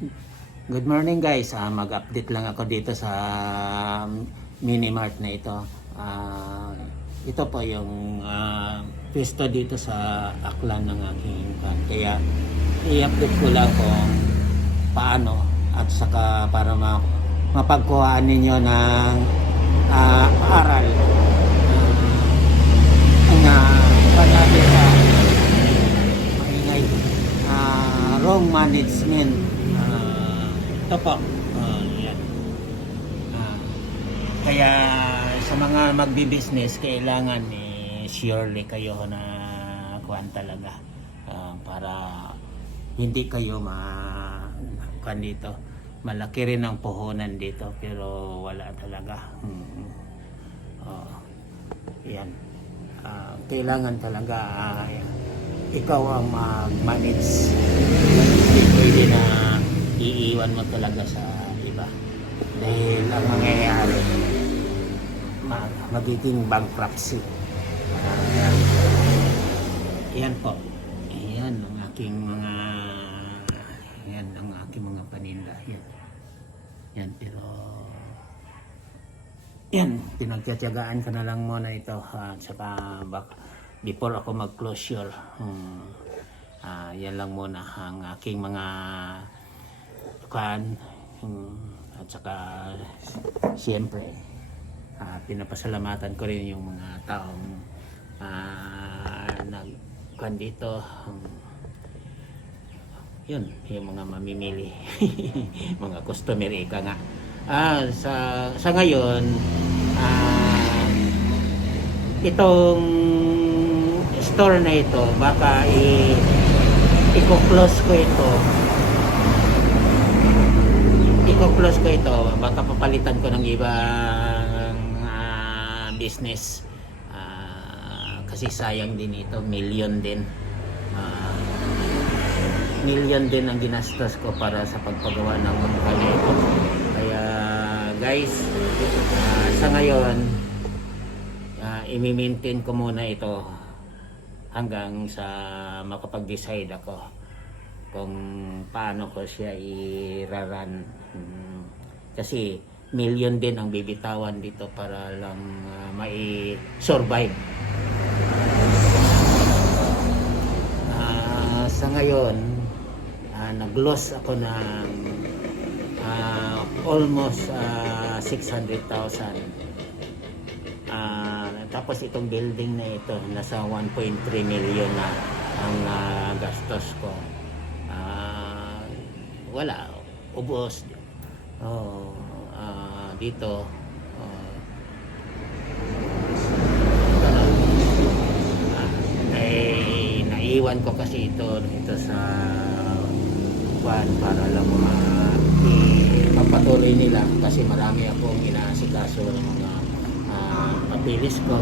Good morning guys. Ah, mag-update lang ako dito sa mini mart na ito. Ah, ito po yung ah, pwesto dito sa aklan ng aking kan. Kaya i-update ko lang kung paano at saka para ma mapagkuhaan ninyo ng ah, aral na panabi sa maingay ah, wrong management ito po Ah, yan. Ah, kaya sa mga magbi-business kailangan eh, surely kayo na kuhan talaga Ah, para hindi kayo ma kuhan dito malaki rin ang puhunan dito pero wala talaga Hmm. Oo. yan Ah, kailangan talaga ah, ikaw ang mag-manage hindi na iiwan mo talaga sa iba. Dahil ang mangyayari ma- magiging bankruptcy. Ah, yan po. Yan ang aking mga yan ang aking mga paninda yan yan pero yan, pinagtsatsagaan ko na lang muna ito. At saka bak before ako mag-closure. Hmm, ah, yan lang muna ang aking mga kan at saka siyempre ah, pinapasalamatan ko rin yung mga taong uh, nag kan dito yun, yung mga mamimili mga customer ika nga. Ah, sa, sa ngayon ah, itong store na ito baka i i-close ko ito i-close ko ito baka papalitan ko ng ibang ah, business. Ah, kasi sayang din ito million din. Ah, million din ang ginastos ko para sa pagpagawa ng mga ito. Kaya guys, ah, sa ngayon, uh, imi-maintain ko muna ito hanggang sa makapag-decide ako kung paano ko siya i-run. Hmm, Kasi million din ang bibitawan dito para lang ah, mai-survive. Ah, sa ngayon, ah, nag-loss ako ng ah, almost ah, 600,000. Ah, tapos itong building na ito, nasa 1.3 million na ang ah, gastos ko. Ah, wala, ubos. Oh, ah, dito, oh, Ah, eh, naiwan ko kasi ito dito sa kwan para lang ma ipagpatuloy nila kasi marami akong inaasikaso ng mga ah, papilis ko